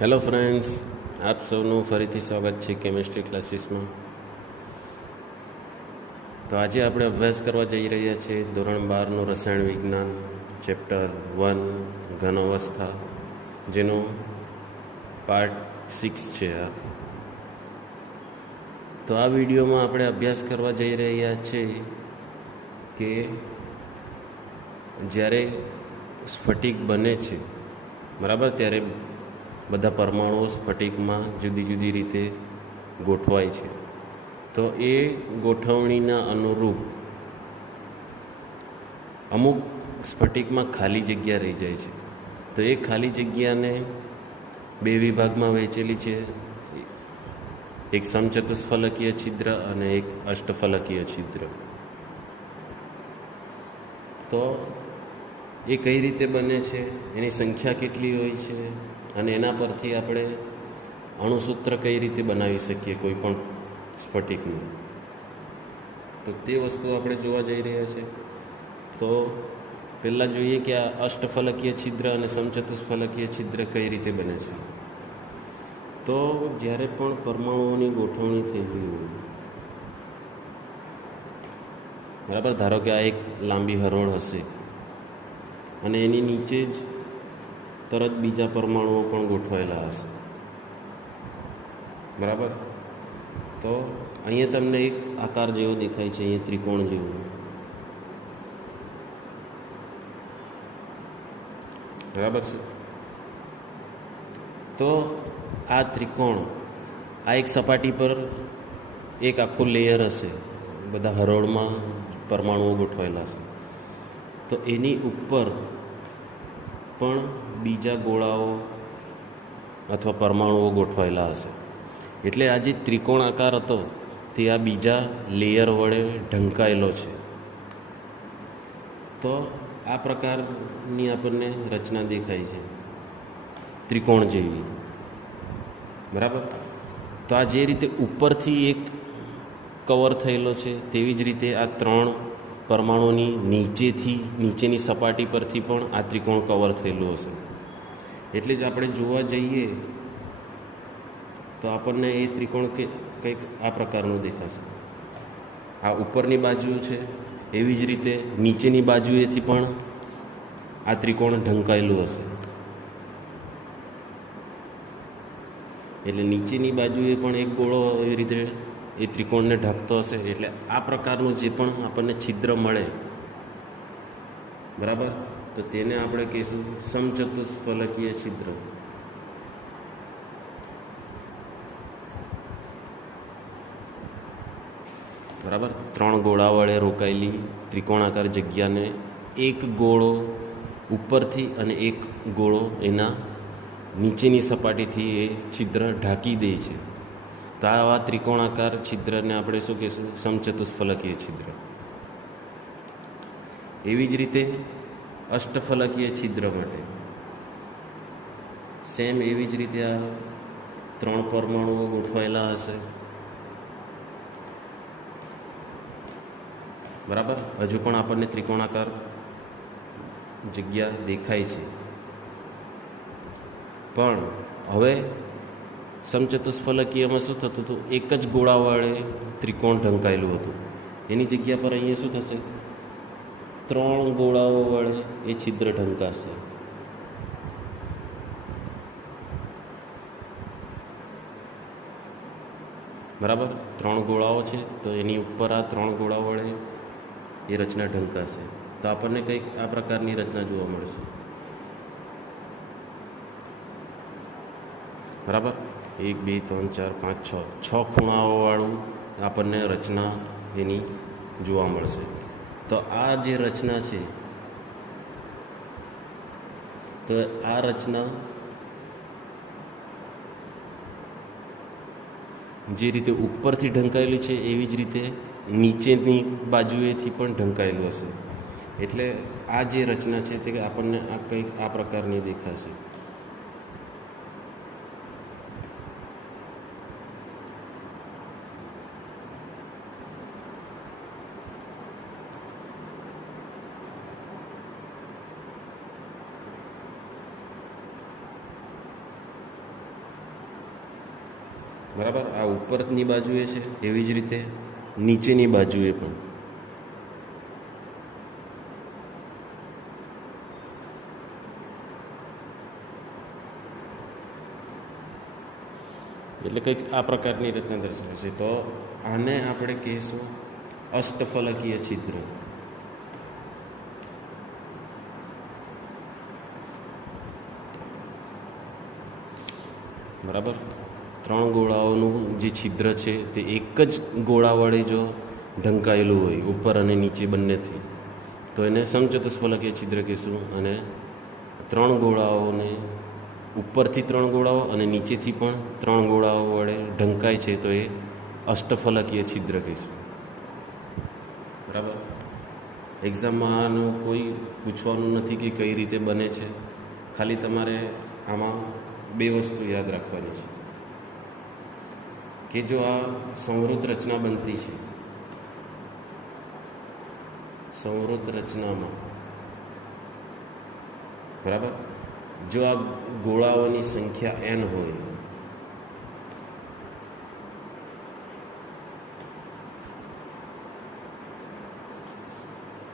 Hello friends, આપ સૌનું ફરીથી સ્વાગત છે કેમિસ્ટ્રી ક્લાસીસમાં. તો આજે આપણે અભ્યાસ કરવા જઈ રહ્યા છીએ ધોરણ 12નું રસાયણ વિજ્ઞાન ચેપ્ટર 1 ઘન અવસ્થા, જેનો પાર્ટ 6 છે. તો આ વિડીયોમાં આપણે અભ્યાસ કરવા જઈ રહ્યા છીએ કે જ્યારે સ્ફટિક બને છે બરાબર, ત્યારે બધા પરમાણુઓ સ્ફટિકમાં જુદી જુદી રીતે ગોઠવાય છે. તો એ ગોઠવણીના અનુરૂપ અમુક સ્ફટિકમાં ખાલી જગ્યા રહી જાય છે. તો એ ખાલી જગ્યાને બે વિભાગમાં વહેંચેલી છે, એક સમચતુષ્ફલકીય છિદ્ર અને એક અષ્ટફલકીય છિદ્ર. તો એ કઈ રીતે બને છે, એની સંખ્યા કેટલી હોય છે, અને એના પરથી આપણે અણુસૂત્ર કઈ રીતે બનાવી શકીએ કોઈ પણ સ્ફટિકનું, તો તે વસ્તુ આપણે જોવા જઈ રહ્યા છે. તો પહેલાં જોઈએ કે આ અષ્ટફલકીય છિદ્ર અને સમચતુષ્ફલકીય છિદ્ર કઈ રીતે બને છે. તો જ્યારે પણ પરમાણુઓની ગોઠવણી થયેલી હોય બરાબર, ધારો કે આ એક લાંબી હરોળ હશે અને એની નીચે જ તરત બીજા પરમાણુઓ પણ ગોઠવાયેલા હશે બરાબર. તો અહીંયા તમને એક આકાર જેવો દેખાય છે, અહીંયા ત્રિકોણ જેવો બરાબર છે. તો આ ત્રિકોણ, આ એક સપાટી પર એક આખું લેયર હશે, બધા હરોળમાં પરમાણુઓ ગોઠવાયેલા હશે. તો એની ઉપર પણ બીજા ગોળાઓ અથવા પરમાણુઓ ગોઠવાયેલા હશે. એટલે આ જે ત્રિકોણ આકાર હતો તે આ બીજા લેયર વડે ઢંકાયેલો છે. તો આ પ્રકારની આપણને રચના દેખાય છે, ત્રિકોણ જેવી બરાબર. તો આ જે રીતે ઉપરથી એક કવર થયેલો છે, તેવી જ રીતે આ ત્રણ પરમાણુની નીચેની સપાટી પરથી પણ આ ત્રિકોણ કવર થયેલું હશે. એટલે જ આપણે જોવા જઈએ તો આપણને એ ત્રિકોણ કંઈક આ પ્રકારનું દેખાશે. આ ઉપરની બાજુ છે, એવી જ રીતે નીચેની બાજુએથી પણ આ ત્રિકોણ ઢંકાયેલું હશે. એટલે નીચેની બાજુએ પણ એક ગોળો એવી રીતે એ ત્રિકોણને ઢાંકતો હશે. એટલે આ પ્રકારનું જે પણ આપણને છિદ્ર મળે બરાબર, તો તેને આપણે કહીશું સમચતુષ્ફલકીય છિદ્ર. બરાબર, ત્રણ ગોળા વડે રોકાયેલી ત્રિકોણાકાર જગ્યાને એક ગોળો ઉપરથી અને એક ગોળો એના નીચેની સપાટીથી એ છિદ્ર ઢાંકી દે છે. તો આવા ત્રિકોણાકાર છિદ્રને આપણે શું કહીશું? સમચતુષ્ફલકીય છિદ્ર. એવી જ રીતે અષ્ટફલકીય છિદ્ર માટે સેમ એવી જ રીતે આ ત્રણ પરમાણુઓ ગોઠવાયેલા હશે બરાબર. હજુ પણ આપણને ત્રિકોણાકાર જગ્યા દેખાય છે, પણ હવે સમચતુષ્ફલકીયમાં શું થતું હતું? એક જ ગોળા વડે ત્રિકોણ ઢંકાયેલું હતું. એની જગ્યા પર અહીંયા શું થશે? ત્રણ ગોળાઓ વડે એ છિદ્ર ઢંકાશે. બરાબર, ત્રણ ગોળાઓ છે તો એની ઉપર આ ત્રણ ગોળા વડે એ રચના ઢંકાશે. તો આપણને કંઈક આ પ્રકારની રચના જોવા મળશે બરાબર. 1 2 3 4 5 6 ખૂણાઓવાળું આપણને રચના એની જોવા મળશે. તો આ જે રચના છે, તો આ રચના જે રીતે ઉપરથી ઢંકાયેલી છે એવી જ રીતે નીચેની બાજુએથી પણ ઢંકાયેલું હશે. એટલે આ જે રચના છે તે આપણને આ કંઈક આ પ્રકારની દેખાશે. બરાબર. આ ઉપરની બાજુએ છે, એવી જ રીતે નીચેની બાજુએ પણ. એટલે કંઈક આ પ્રકારની રચના દર્શાવે છે. તો આને આપણે કહીશું અષ્ટફલકીય છિદ્ર. બરાબર. 3 ગોળાઓનું જે છિદ્ર છે તે એક જ ગોળા વડે જો ઢંકાયેલું હોય ઉપર અને નીચે બંનેથી, તો એને સમચતુષ્ફલકીય છિદ્ર કહીશું. અને 3 ગોળાઓને ઉપરથી 3 ગોળાઓ અને નીચેથી પણ 3 ગોળાઓ વડે ઢંકાય છે, તો એ અષ્ટફલકીય છિદ્ર કહીશું. બરાબર. એક્ઝામમાં આનું કોઈ પૂછવાનું નથી કે કઈ રીતે બને છે. ખાલી તમારે આમાં 2 વસ્તુ યાદ રાખવાની છે કે જો આ સંવૃત રચના બનતી છે, સંવૃત રચનામાં, બરાબર, જો આ ગોળાઓની સંખ્યા n હોય,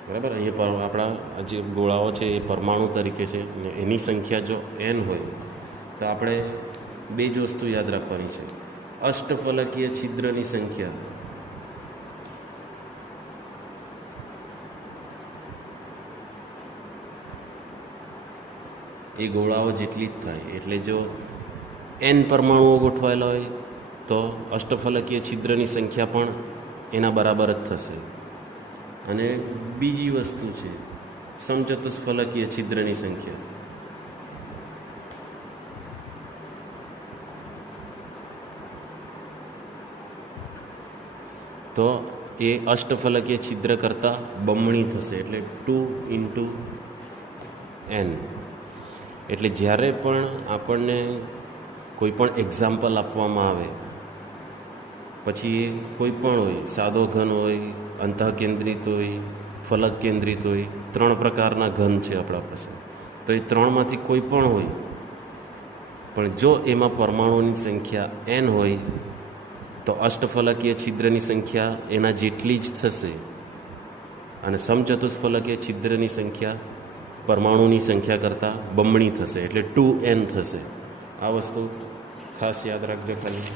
બરાબર, અહીંયા આપણા જે ગોળાઓ છે એ પરમાણુ તરીકે છે, એની સંખ્યા જો n હોય તો આપણે 2 જ વસ્તુ યાદ રાખવાની છે. અષ્ટફલકીય છિદ્રની સંખ્યા એ ગોળાઓ જેટલી જ થાય. એટલે જો n પરમાણુઓ ગોઠવાયેલા હોય તો અષ્ટફલકીય છિદ્રની સંખ્યા પણ એના બરાબર જ થશે. અને બીજી વસ્તુ છે સમચતુષ્ફલકીય છિદ્રની સંખ્યા. તો એ અષ્ટફલકીય છિદ્ર કરતાં બમણી થશે, એટલે 2 × n. એટલે જ્યારે પણ આપણને કોઈ પણ એક્ઝામ્પલ આપવામાં આવે, પછી એ કોઈ પણ હોય, સાદો ઘન હોય, અંતઃકેન્દ્રિત હોય, ફલક કેન્દ્રિત હોય, 3 પ્રકારના ઘન છે આપણા પાસે. તો એ 3માંથી કોઈ પણ હોય, પણ જો એમાં પરમાણુની સંખ્યા n હોય તો અષ્ટફલકીય છિદ્રની સંખ્યા એના જેટલી જ થશે, અને સમચતુષ્ફલકીય છિદ્રની સંખ્યા પરમાણુની સંખ્યા કરતાં બમણી થશે, એટલે 2n થશે. આ વસ્તુ ખાસ યાદ રાખજો ખાલી,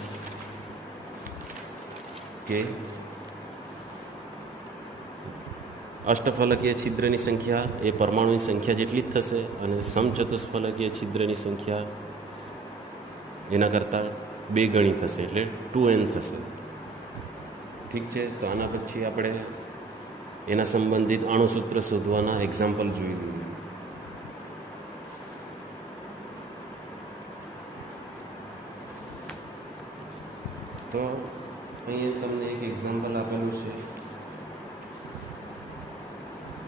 કે અષ્ટફલકીય છિદ્રની સંખ્યા એ પરમાણુની સંખ્યા જેટલી જ થશે, અને સમચતુષ્ફલકીય છિદ્રની સંખ્યા એના કરતાં 2 ગણી થશે, એટલે 2n થશે. ઠીક છે. તો આના પછી આપણે એના સંબંધિત અણુસૂત્ર શોધવાના એક્ઝામ્પલ જોઈ લઈએ. તો અહીંયા તમને એક એક્ઝામ્પલ આપેલું છે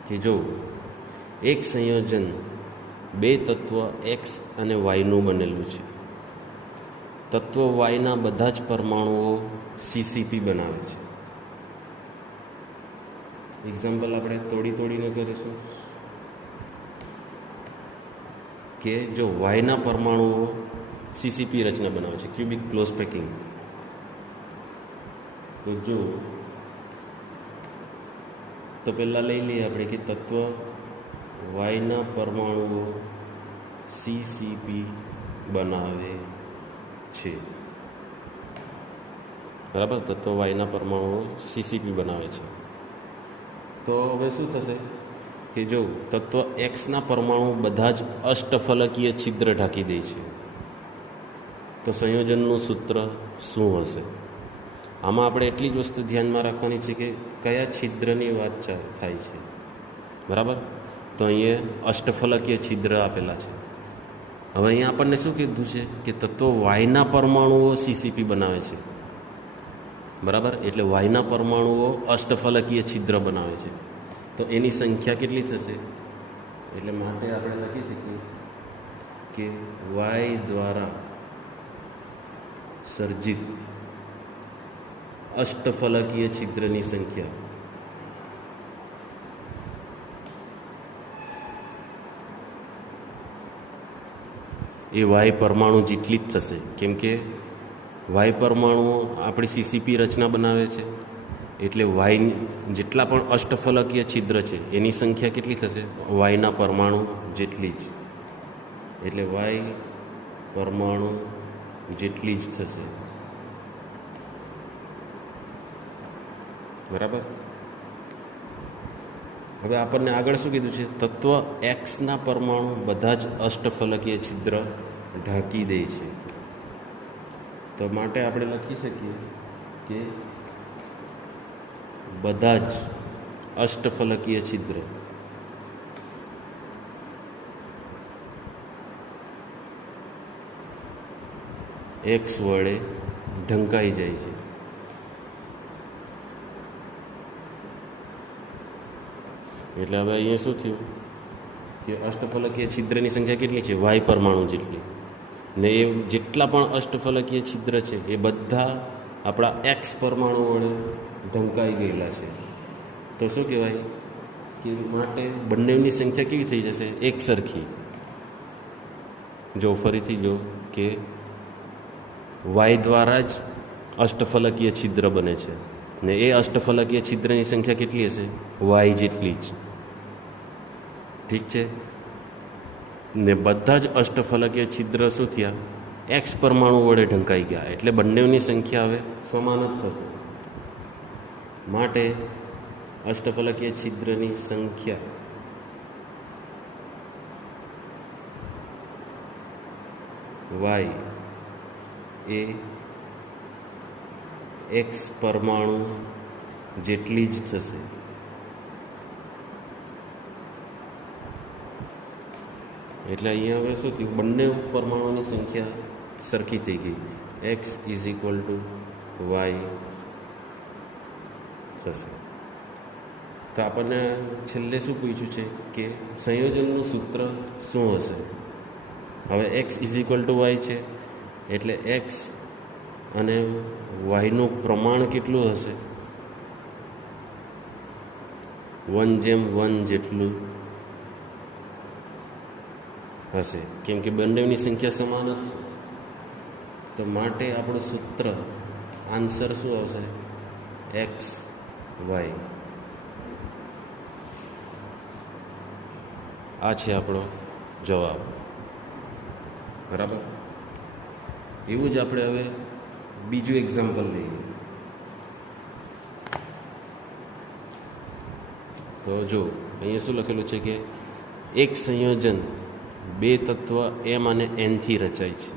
કે જો એક સંયોજન 2 તત્વ x અને y નું બનેલું છે. તત્વ yના બધા જ પરમાણુઓ CCP બનાવે છે. એક્ઝામ્પલ આપણે તોડીને કરીશું કે જો yના પરમાણુઓ CCP રચના બનાવે છે, ક્યુબિક ક્લોઝ પેકિંગ. તો જો તો પહેલાં લઈ લઈએ આપણે કે તત્વ yના પરમાણુઓ CCP બનાવે છે. બરાબર. તત્વ yના પરમાણુઓ CCP બનાવે છે. તો હવે શું થશે કે જો તત્વ xના પરમાણુ બધા જ અષ્ટફલકીય છિદ્ર ઢાંકી દે છે, તો સંયોજનનું સૂત્ર શું હશે? આમાં આપણે એટલી જ વસ્તુ ધ્યાનમાં રાખવાની છે કે કયા છિદ્રની વાત થાય છે. બરાબર. તો અહીંયા અષ્ટફલકીય છિદ્ર આપેલા છે. હવે અહીંયા આપણને શું કીધું છે કે તત્વ yના પરમાણુઓ CCP બનાવે છે. બરાબર. એટલે yના પરમાણુઓ અષ્ટફલકીય છિદ્ર બનાવે છે. તો એની સંખ્યા કેટલી થશે? એટલે માટે આપણે લખી શકીએ કે y દ્વારા સર્જિત અષ્ટફલકીય છિદ્રની સંખ્યા એ y પરમાણુ જેટલી જ થશે, કેમ કે વાય પરમાણુઓ આપણી સીસીપી રચના બનાવે છે, એટલે વાય જેટલા પણ અષ્ટફલકીય છિદ્ર છે એની સંખ્યા કેટલી થશે? વાયના પરમાણુ જેટલી જ, એટલે વાય પરમાણુ જેટલી જ થશે. બરાબર. હવે આપણને આગળ શું કીધું છે? તત્વ એક્સના પરમાણુ બધા જ અષ્ટફલકીય છિદ્ર ઢાંકી દે છે. તો માટે આપણે લખી શકીએ કે બધા જ અષ્ટફલકીય છિદ્ર એક્સ વડે ઢંકાઈ જાય છે. એટલે હવે અહીંયા શું થયું કે અષ્ટફલકીય છિદ્રની સંખ્યા કેટલી છે? વાય પરમાણુ જેટલી. ને એ જેટલા પણ અષ્ટફલકીય છિદ્ર છે એ બધા આપણા એક્સ પરમાણુ વડે ઢંકાઈ ગયેલા છે. તો શું કહેવાય કે માટે બંનેની સંખ્યા કેવી થઈ જશે? એક સરખી. જો ફરીથી જો કે વાય દ્વારા જ અષ્ટફલકીય છિદ્ર બને છે ને એ અષ્ટફલકીય છિદ્રની સંખ્યા કેટલી હશે? વાય જેટલી જ. ઠીક છે. ને બધા જ અષ્ટફલકીય છિદ્ર શું થયા? એક્સ પરમાણુ વડે ઢંકાઈ ગયા, એટલે બંનેની સંખ્યા હવે સમાન જ થશે. માટે અષ્ટફલકીય છિદ્રની સંખ્યા વાય એ એક્સ પરમાણુ જેટલી જ થશે. એટલે અહીંયા હવે શું થયું? બંને પરમાણુની સંખ્યા સરખી થઈ ગઈ. X is equal to Y થશે. તો આપણને છેલ્લે શું પૂછ્યું છે કે સંયોજનનું સૂત્ર શું હશે? હવે X is equal to Y છે, એટલે એક્સ અને વાયનું પ્રમાણ કેટલું હશે? 1:1 જેટલું હશે, કેમ કે બંનેની સંખ્યા સમાન જ છે. તો માટે આપણું સૂત્ર આન્સર શું આવશે? X Y. આ છે આપણો જવાબ. બરાબર. એવું જ આપણે હવે બીજું એક્ઝામ્પલ લઈએ. તો જો અહીંયા શું લખેલું છે કે એક સંયોજન બે તત્વ એમ અને એનથી રચાય છે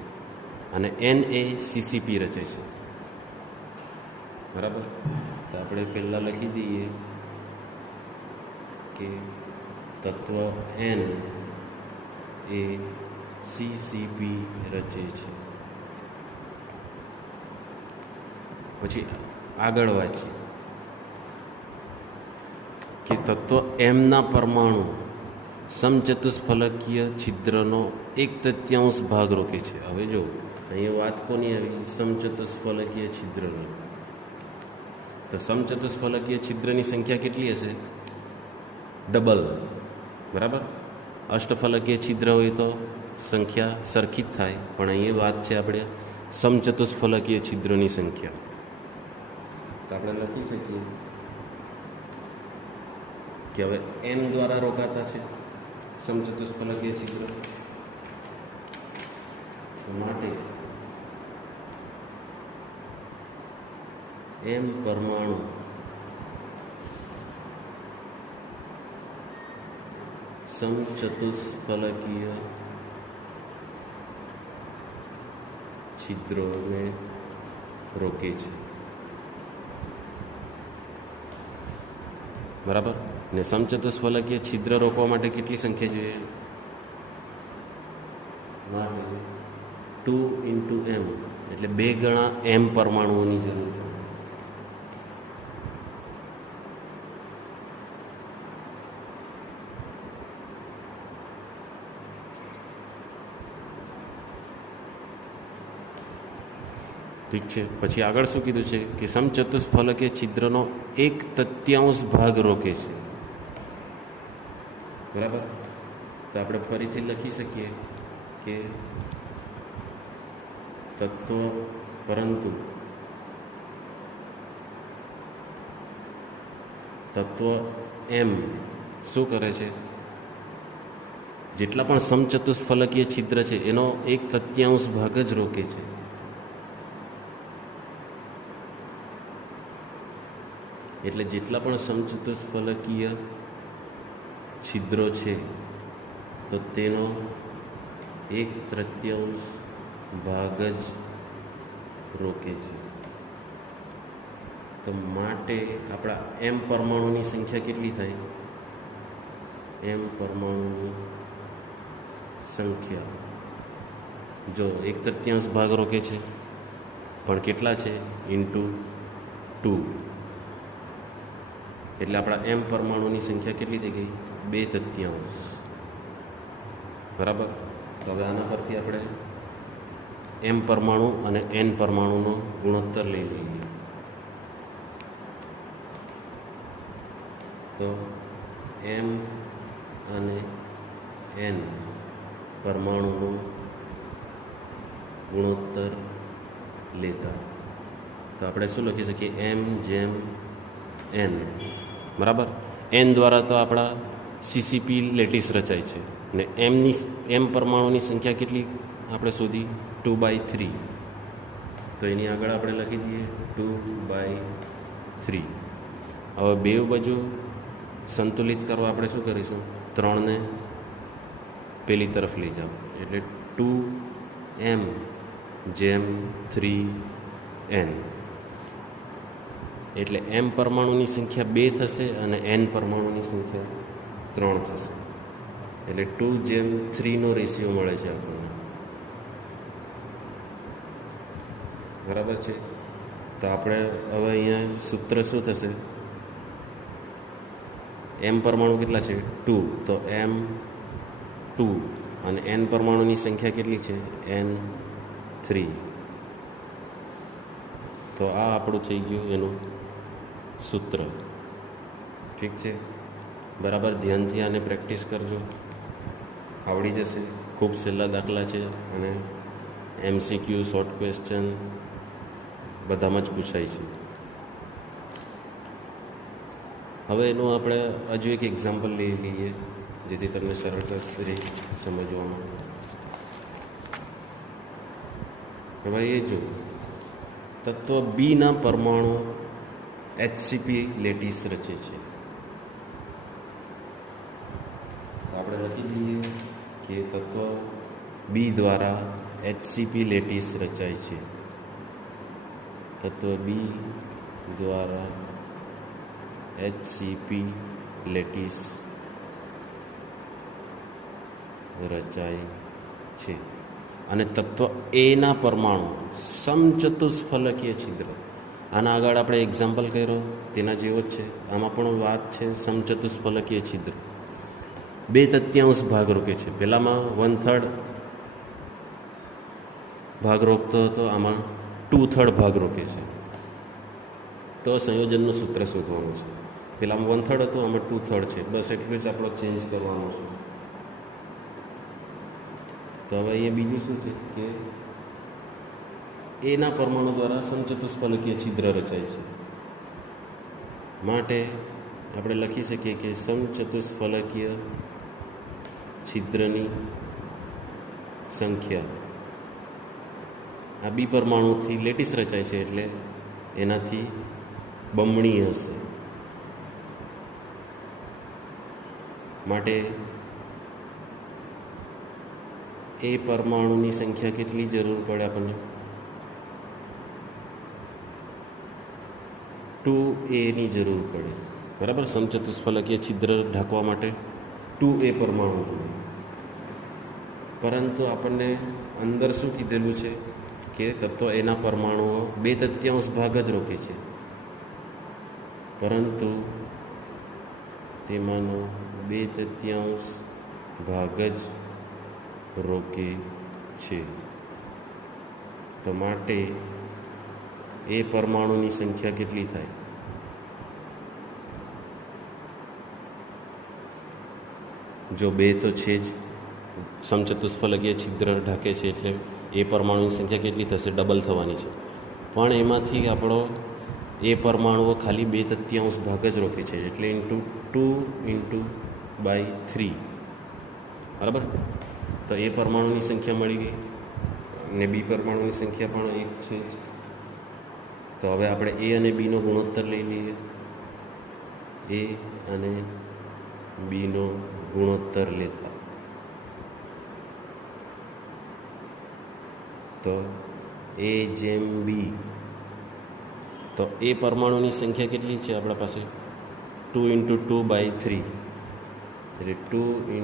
અને એન એ સીસીપી રચે છે. બરાબર. તો આપણે પહેલાં લખી દઈએ કે તત્વ એન એ સીસીપી રચે છે. પછી આગળ વાંચીએ કે તત્વ એમના પરમાણુ સમચતુષ્ફલકીય છિદ્રનો 1/3 ભાગ રોકે છે. હવે જો અહીંયા વાત કોની આવી? સમચતુષ્ફલકીય છિદ્રની. તો સમચતુષ્ફલકીય છિદ્રની સંખ્યા કેટલી હશે? ડબલ. બરાબર. અષ્ટફલકીય છિદ્ર હોય તો સંખ્યા સરખી જ થાય, પણ અહીંયા વાત છે આપણે સમચતુષ્ફલકીય છિદ્રની સંખ્યા. તો આપણે લખી શકીએ કે હવે એમ દ્વારા રોકાતા છે સમચતુષ્ફલકીય છિદ્ર, માટે એમ પરમાણુ સમચતુષ્ફલકીય છિદ્રોને રોકે છે. બરાબર. ને સમચતુષ્ફલકીય છિદ્ર રોકવા માટે કેટલી સંખ્યા જોઈએ? 2 × m, એટલે 2 ગણા m પરમાણુઓની જરૂર પડે. ઠીક છે. પછી આગળ શું કીધું છે કે સમચતુષ્ફલકીય છિદ્રનો 1/3 ભાગ રોકે છે. બરાબર. તો આપણે ફરીથી લખી શકીએ કે તત્વ પરંતુ તત્વ એમ શું કરે છે? જેટલા પણ સમચતુષ્ફલકીય છિદ્ર છે એનો 1/3 ભાગ જ રોકે છે. એટલે જેટલા પણ સમચતુષ્ફલકીય છિદ્રો છે તો તેનો 1/3 ભાગ જ રોકે છે. તો માટે આપણા એમ પરમાણુની સંખ્યા કેટલી થાય? એમ પરમાણુની સંખ્યા જો 1/3 ભાગ રોકે છે પણ કેટલા છે? ઇન્ટુ 2. એટલે આપણા એમ પરમાણુની સંખ્યા કેટલી થઈ ગઈ? 2/3. બરાબર. તો હવે આના પરથી આપણે એમ પરમાણુ અને એન પરમાણુનો ગુણોત્તર લઈ લઈએ. તો એમ અને એન પરમાણુનો ગુણોત્તર લેતા તો આપણે શું લખી શકીએ? એમ જેમ એન. બરાબર. એન દ્વારા તો આપણા સીસીપી લેટીસ રચાય છે ને એમ પરમાણુની સંખ્યા કેટલી આપણે શોધી? 2/3. તો એની આગળ આપણે લખી દઈએ 2/3. હવે બે બાજુ સંતુલિત કરવા આપણે શું કરીશું? 3ને પેલી તરફ લઈ જાઓ એટલે 2m જેમ 3n. એટલે એમ પરમાણુની સંખ્યા 2 થશે અને એન પરમાણુની સંખ્યા 3 થશે. એટલે 2:3 રેશિયો મળે છે આપણને. બરાબર છે. તો આપણે હવે અહીંયા સૂત્ર શું થશે? એમ પરમાણુ કેટલા છે? 2. તો એમ 2 અને એન પરમાણુની સંખ્યા કેટલી છે? એન 3. તો આ આપણું થઈ ગયું એનું સૂત્ર. ઠીક છે. બરાબર ધ્યાનથી આને પ્રેક્ટિસ કરજો, આવડી જશે. ખૂબ સહેલા દાખલા છે અને MCQ શોર્ટ ક્વેશ્ચન બધામાં જ પૂછાય છે. હવે એનું આપણે હજુ એક એક્ઝામ્પલ લઈ લઈએ જેથી તમને સરળતાથી સમજવામાં. હવે એ જો તત્વ બીના પરમાણુ HCP લેટીસ રચે છે. આપણે લખી દઈએ કે તત્વ બી દ્વારા HCP લેટીસ રચાય છે. તત્વ બી દ્વારા HCP લેટીસ રચાય છે અને તત્વ એના પરમાણુ સમચતુષ્ફલકીય છિદ્ર. આના આગળ આપણે એક્ઝામ્પલ કર્યો તેના જેવો જ છે. આમાં પણ વાત છે સમચતુષ્ફલકીય છિદ્ર. 2/3 ભાગ રોકે છે. પહેલામાં 1/3 ભાગ રોકતો હતો, આમાં 2/3 ભાગ રોકે છે. તો સંયોજનનું સૂત્ર શોધવાનું છે. પહેલામાં 1/3 હતું, આમાં 2/3 છે. બસ એટલું જ આપણો ચેન્જ કરવાનો છે. તો હવે અહીંયા બીજું શું છે કે એના પરમાણુ દ્વારા સમચતુષ્ફલકીય છિદ્ર રચાય છે. માટે આપણે લખી શકીએ કે સમચતુષ્ફલકીય છિદ્રની સંખ્યા આ બી પરમાણુથી લેટીસ રચાય છે એટલે એનાથી બમણી હશે. માટે એ પરમાણુની સંખ્યા કેટલી જરૂર પડે આપણને? 2a જરૂર પડે. બરાબર. સમચતુષ્ફલકીય છિદ્ર ઢાંકવા માટે 2a પરમાણુ જોઈએ. પરંતુ આપણને અંદર શું કીધેલું છે કે તત્વ એના પરમાણુઓ 2/3 ભાગ જ રોકે છે, પરંતુ તેમાંનો 2/3 ભાગ જ રોકે છે. તો માટે એ પરમાણુની સંખ્યા કેટલી થાય? જો 2 તો છે જ, સમચતુષ્ફલકીય છિદ્ર ઢાંકે છે એટલે એ પરમાણુની સંખ્યા કેટલી થશે? ડબલ થવાની છે. પણ એમાંથી આપણો એ પરમાણુઓ ખાલી 2/3 ભાગ જ રોકે છે, એટલે ×2 × 3, બરાબર. તો એ પરમાણુની સંખ્યા મળી ગઈ અને બી પરમાણુની સંખ્યા પણ 1 છે જ. તો હવે આપણે એ અને બીનો ગુણોત્તર લઈ લઈએ. એ અને બીનો ગુણોત્તર લેતા તો A/B. તો એ પરમાણુની સંખ્યા કેટલી છે આપણા પાસે? 2 × 2/3, એટલે 2 ×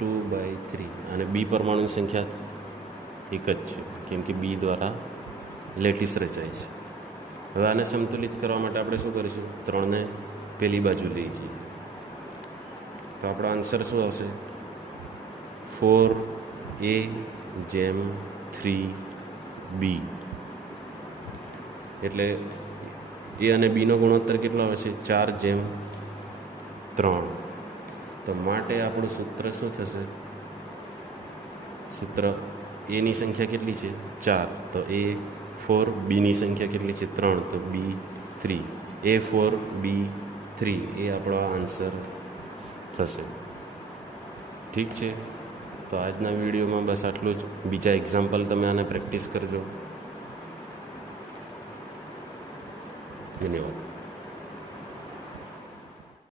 2/3. અને બી પરમાણુની સંખ્યા 1 જ છે, કેમ કે બી દ્વારા લેટીસ રચાય છે. હવે આને સંતુલિત કરવા માટે આપણે શું કરીશું? 3ને પેલી બાજુ લઈ જઈએ. તો આપણો આન્સર શું આવશે? 4A/3B. એટલે એ અને બીનો ગુણોત્તર કેટલો આવે છે? 4/3. તો માટે આપણું સૂત્ર શું થશે? સૂત્ર એની સંખ્યા કેટલી છે? 4. તો A4. બીની સંખ્યા કેટલી છે? 3. તો B3. A4B3 એ આપણો આન્સર થશે. ઠીક છે. તો આજના વિડીયોમાં બસ આટલું જ. બીજા એક્ઝામ્પલ તમે આને પ્રેક્ટિસ કરજો. ધન્યવાદ.